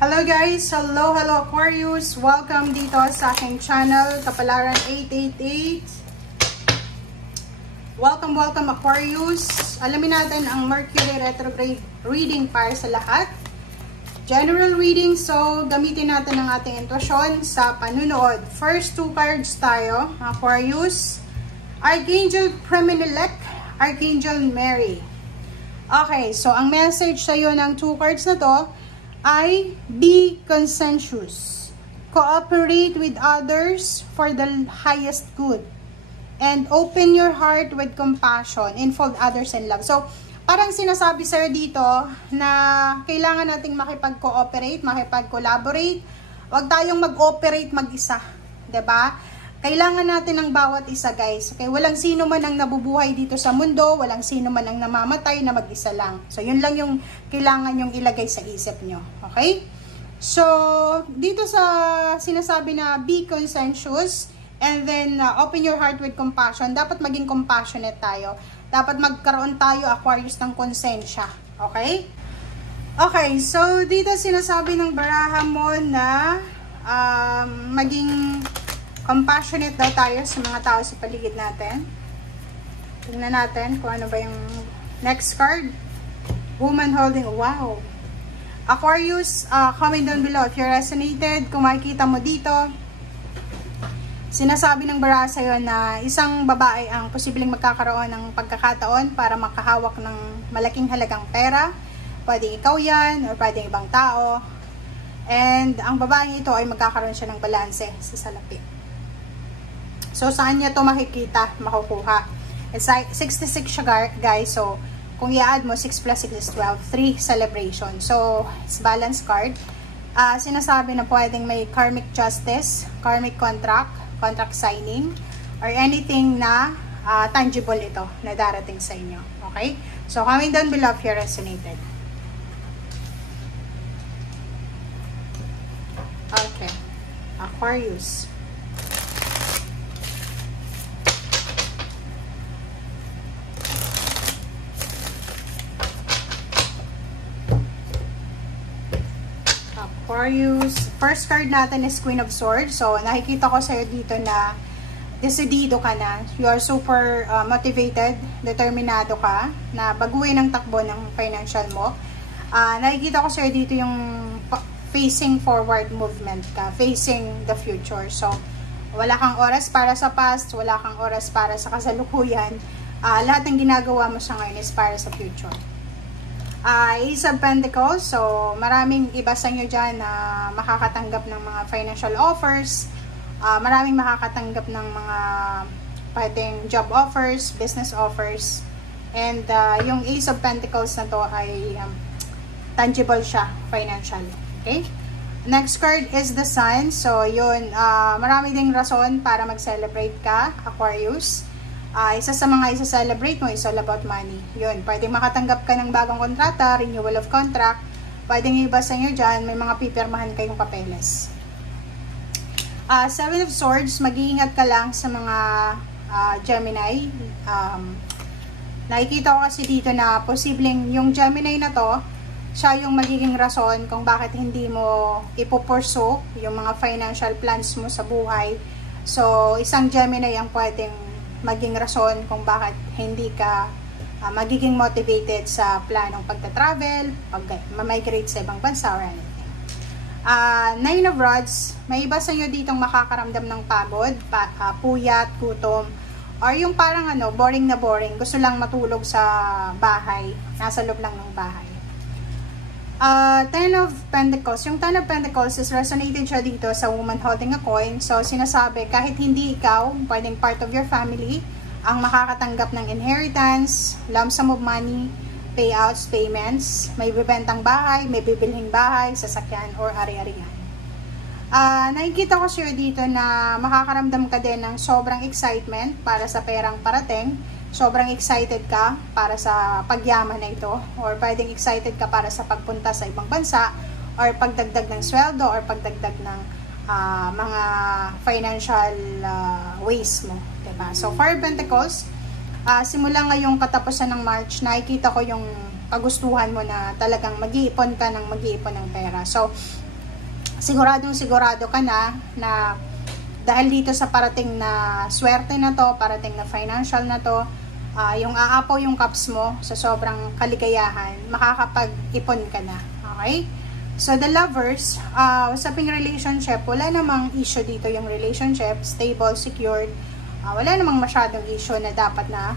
Hello guys! Hello Aquarius! Welcome dito sa aking channel, Kapalaran 888. Welcome Aquarius! Alamin natin ang Mercury retrograde reading para sa lahat. General reading, so gamitin natin ang ating intuition sa panunood. First two cards tayo, Aquarius. Archangel Priminelec, Archangel Mary. Okay, so ang message sa'yo ng two cards na to ay be conscientious. Cooperate with others for the highest good. And open your heart with compassion. Infold others in love. So, parang sinasabi sa'yo dito na kailangan nating makipag-cooperate, makipag-collaborate. Huwag tayong mag-operate mag-isa. 'Di ba? Kailangan natin ng bawat isa, guys. Okay? Walang sino man ang nabubuhay dito sa mundo, walang sino man ang namamatay na mag-isa lang. So, yun lang yung kailangan yung ilagay sa isip nyo. Okay? So, dito sa sinasabi na be conscientious and then open your heart with compassion, dapat maging compassionate tayo. Dapat magkaroon tayo, Aquarius, ng konsensya. Okay? Okay, so dito sinasabi ng baraha mo na maging compassionate daw tayo sa mga tao sa paligid natin. Tingnan natin kung ano ba yung next card. Woman holding, wow. Aquarius, comment down below if you resonated. Kung makikita mo dito, sinasabi ng baraha sa'yo na isang babae ang posibleng magkakaroon ng pagkakataon para makahawak ng malaking halagang pera. Pwedeng ikaw yan, or pwedeng ibang tao. And ang babaeng ito ay magkakaroon siya ng balanse sa salapi. So, saan niya to makikita, makukuha? It's like 66 siya, guys. So, kung i-add mo, 6 plus 6 is 12. 3 celebration. So, it's balance card. Sinasabi na pwedeng may karmic justice, karmic contract, contract signing, or anything na tangible ito na darating sa inyo. Okay? So, comment down below if you resonated. Okay. Aquarius. Aquarius. First card natin is Queen of Swords. So, nakikita ko sa'yo dito na decidido ka na. You are super motivated, determinado ka na baguhin ang takbo ng financial mo. Nakikita ko sa'yo dito yung facing forward movement ka, facing the future. So, wala kang oras para sa past, wala kang oras para sa kasalukuyan. Lahat ng ginagawa mo sa ngayon is para sa future. Ace of Pentacles, so maraming iba sa inyo dyan na makakatanggap ng mga financial offers, maraming makakatanggap ng mga pwedeng job offers, business offers, and yung Ace of Pentacles na to ay tangible siya, financial. Okay? Next card is the Sun, so yun, marami ding rason para mag-celebrate ka, Aquarius. Isa sa mga isa-celebrate mo is all about money. Yun, pwedeng makatanggap ka ng bagong kontrata, renewal of contract. Pwedeng iba sa inyo dyan, may mga pipirmahan kayong papeles. Seven of Swords, mag-iingat ka lang sa mga Gemini. Nakikita ko kasi dito na posibleng yung Gemini na to, siya yung magiging rason kung bakit hindi mo ipupurso yung mga financial plans mo sa buhay. So, isang Gemini ang pwedeng maging rason kung bakit hindi ka magiging motivated sa planong pagta-travel, pag-migrate sa ibang bansa or anything. Nine of Rods, may iba sa inyo ditong makakaramdam ng pagod, puyat, gutom, or yung parang boring na boring, gusto lang matulog sa bahay, nasa loob lang ng bahay. Ten of Pentacles. Yung Ten of Pentacles is resonated siya dito sa woman holding a coin. So, sinasabi, kahit hindi ikaw, pwedeng part of your family, ang makakatanggap ng inheritance, lump sum of money, payouts, payments, may bibentang bahay, may bibilhing bahay, sasakyan, or ari-arihan. Nakikita ko siya dito na makakaramdam ka din ng sobrang excitement para sa perang parating. Sobrang excited ka para sa pagyaman na ito, or pwedeng excited ka para sa pagpunta sa ibang bansa, or pagdagdag ng sweldo, or pagdagdag ng mga financial ways mo, diba? So, Four of Pentacles, simula ngayong katapusan ng March, nakikita ko yung kagustuhan mo na talagang mag-iipon ka ng mag-iipon ng pera. So, sigurado ka na dahil dito sa parating na swerte na to, parating na financial na to, yung aapaw yung cups mo sa sobrang kaligayahan, makakapag-ipon ka na. Okay? So, the lovers, usaping relationship, wala namang issue dito yung relationship, stable, secured, wala namang masyadong issue na dapat na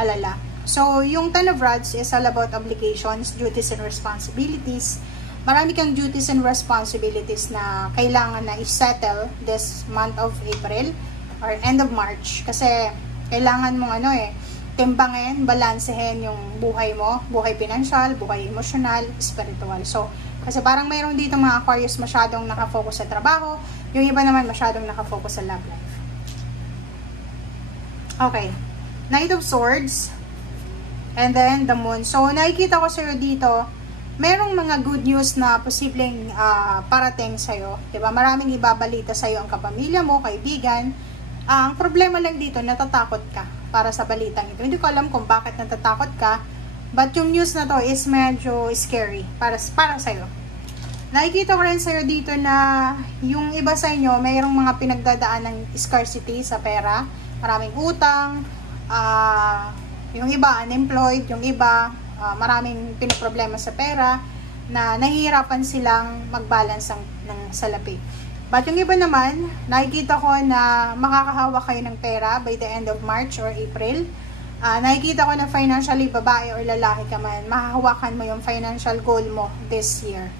alala. So, yung Ten of Rods is all about obligations, duties, and responsibilities. Marami kang duties and responsibilities na kailangan na i-settle this month of April or end of March. Kasi, kailangan mong timbangin, balansehin yung buhay mo, buhay pinansyal, buhay emosyonal, spiritual. So, kasi parang mayroon dito mga Aquarius masyadong nakafocus sa trabaho, yung iba naman masyadong nakafocus sa love life. Okay. Knight of Swords, and then the Moon. So, nakikita ko sa'yo dito, merong mga good news na posibleng parating sa'yo. Diba? Maraming ibabalita sa'yo ang kapamilya mo, kaibigan. Ang problema lang dito, natatakot ka para sa balitang ito. Hindi ko alam kung bakit natatakot ka, but yung news na to is medyo scary para sa'yo. Nakikita ko rin sa'yo dito na yung iba sa inyo, mayroong mga pinagdadaan ng scarcity sa pera. Maraming utang, yung iba unemployed, yung iba maraming pinoproblema sa pera na nahihirapan silang mag-balance ng salapi. But yung iba naman, nakikita ko na makakahawa kayo ng pera by the end of March or April. Nakikita ko na financially babae or lalaki ka man, mahahawakan mo yung financial goal mo this year.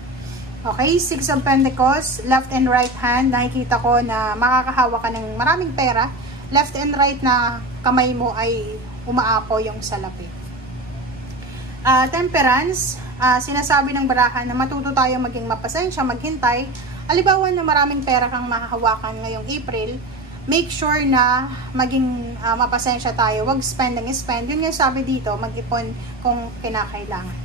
Okay, Six of Pentacles, left and right hand, nakikita ko na makakahawa ka ng maraming pera. Left and right na kamay mo ay umaapo yung salapi. Temperance, sinasabi ng barahan na matuto tayo maging mapasensya, maghintay. Alibawan na maraming pera kang mahahawakan ngayong April, make sure na maging mapasensya tayo. Wag spend. Yun nga sabi dito, mag-ipon kung kinakailangan.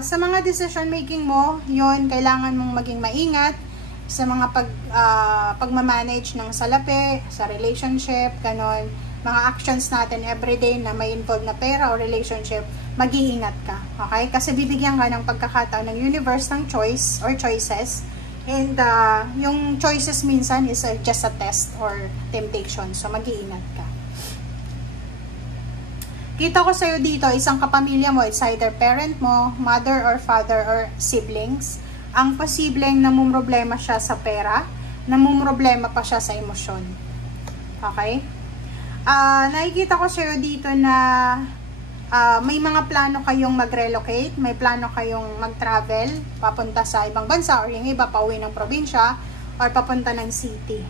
Sa mga decision making mo, yun, kailangan mong maging maingat sa mga pagmamanage ng salapi, sa relationship, ganon. Mga actions natin everyday na may involved na pera o relationship, mag-iingat ka. Okay? Kasi bibigyan ka ng pagkakataon ng universe ng choice or choices. And yung choices minsan is just a test or temptation. So, mag-iingat ka. Kita ko sa'yo dito, isang kapamilya mo, it's either parent mo, mother or father or siblings. Ang posibleng namumroblema siya sa pera, namumroblema pa siya sa emosyon. Okay? Nakikita ko sa'yo dito na may mga plano kayong mag-relocate, may plano kayong mag-travel, papunta sa ibang bansa or yung iba pauwi ng probinsya or papunta ng city.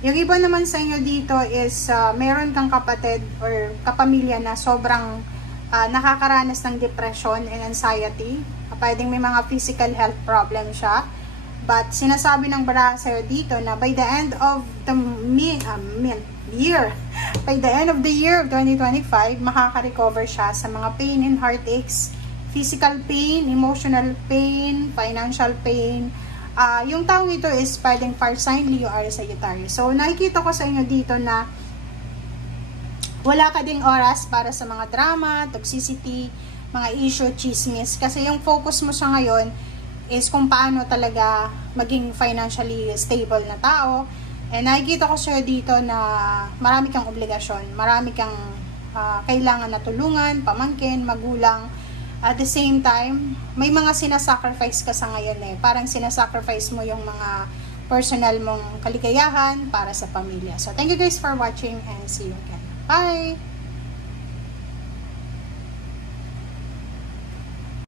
Yung iba naman sa inyo dito is meron kang kapatid or kapamilya na sobrang nakakaranas ng depression and anxiety. Pwedeng may mga physical health problem siya. But sinasabi ng baraha sa'yo dito na by the end of the year, by the end of the year of 2025, makaka-recover siya sa mga pain and heartaches, physical pain, emotional pain, financial pain. Yung taong ito is pwedeng fire sign, Leo, Aries, Sagittarius. So, nakikita ko sa inyo dito na wala ka ding oras para sa mga drama, toxicity, mga issue, chismis. Kasi yung focus mo sa ngayon is kung paano talaga maging financially stable na tao. And nakikita ko sa'yo dito na marami kang obligasyon, marami kang kailangan na tulungan, pamangkin, magulang. At the same time, may mga sinasacrifice ka sa ngayon eh. Parang sinasacrifice mo yung mga personal mong kaligayahan para sa pamilya. So, thank you guys for watching and see you again. Bye!